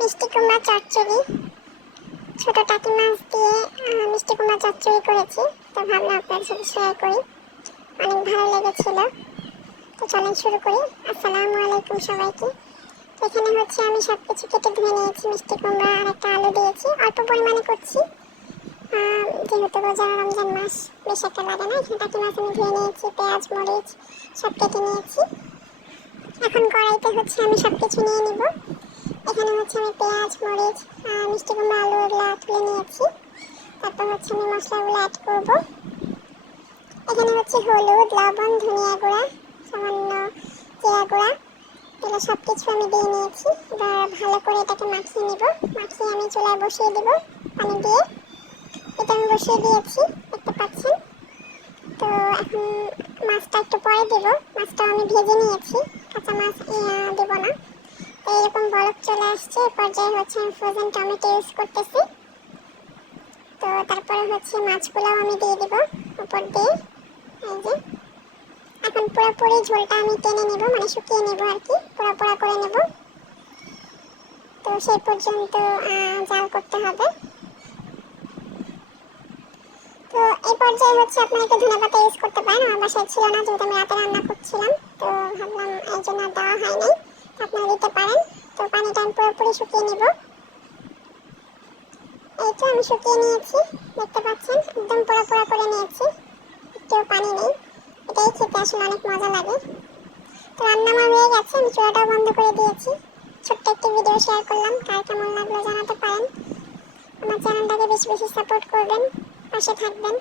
মিষ্টি কুমড়া চচ্চড়ি। ছোট টাকি মাছ দিয়ে মিষ্টি কুমড়া চচ্চড়ি করেছি। তো ভাবলাম আপনার সাথে শেয়ার করি। অনেক ভালো লেগেছিল। তো চলেন শুরু করি। আসসালামু আলাইকুম সবাইকে। তো এখানে হচ্ছে আমি সব কিছু কেটে ধুয়ে নিয়েছি, মিষ্টি কুমড়া আর একটা আলু দিয়েছি। অল্প পরিমাণে করছি। যেহেতু রোজা রমজান মাস, বেশ একটা লাগে না? এখানে টাকি মাছ আমি ধুয়ে নিয়েছি, পেঁয়াজ, মরিচ সব কেটে নিয়েছি। এখন কড়াইতে হচ্ছে আমি সব কিছু নিয়ে নিব। এখানে হচ্ছে আমি পেঁয়াজ, মরিচ মিষ্টি কুমড়া, আলু, এগুলো তুলে নিয়েছি। তারপর হচ্ছে আমি মশলাগুলো অ্যাড করব। এখানে হচ্ছে হলুদ, লবণ, ধনিয়া গুঁড়া, সামান্য জিরা গুঁড়া, এগুলো সব কিছু আমি দিয়ে নিয়েছি। এবার ভালো করে এটাকে মাখিয়ে নিব। মাখিয়ে আমি চুলায় বসিয়ে দেব পানি দিয়ে। এটা আমি বসিয়ে দিয়েছি, দেখতে পাচ্ছেন? তো এখন মাছটা একটু পরে দেব। মাছটা আমি ভেজে নিয়েছি। কাঁচা মাছ এরকম বরফ চলে আসছে। পর্যায়ে হচ্ছে আমি ফ্রোজেন টমেটো ইউজ করতেছি। তো তারপরে হচ্ছে মাছগুলোও আমি দিয়ে দিব উপর দিয়ে। এই যে, এখন পুরোপুরি ঝোলটা আমি টেনে নেব মানে শুকিয়ে নেব আর কি, পোড়া পোড়া করে নেব। তো সেই পর্যন্ত জাল করতে হবে। তো এই পর্যায়ে হচ্ছে আপনারা একটু ধনে পাতা ইউজ করতে পারেন। আমার বাসায় ছিল না, যেহেতু আমি রাতে রান্না করছিলাম, তো ভাবলাম এই জন্য দেওয়া হয়নি তো আপনারা দিতে পারেন। তো পানিটা আমি পুরোপুরি শুকিয়ে নেব। এই তো আমি শুকিয়ে নিয়েছি, দেখতে পাচ্ছেন? একদম পোড়া পোড়া করে নিয়েছি। একটু পানি নেই। এটাই খেতে আসলে অনেক মজা লাগে। তো রান্না আমার হয়ে গেছে, আমি চুলাটাও বন্ধ করে দিয়েছি। ছোট্ট একটি ভিডিও শেয়ার করলাম, কার কেমন লাগল জানাতে পারেন। আমার চ্যানেলটাকে বেশি বেশি সাপোর্ট করবেন, পাশে থাকবেন।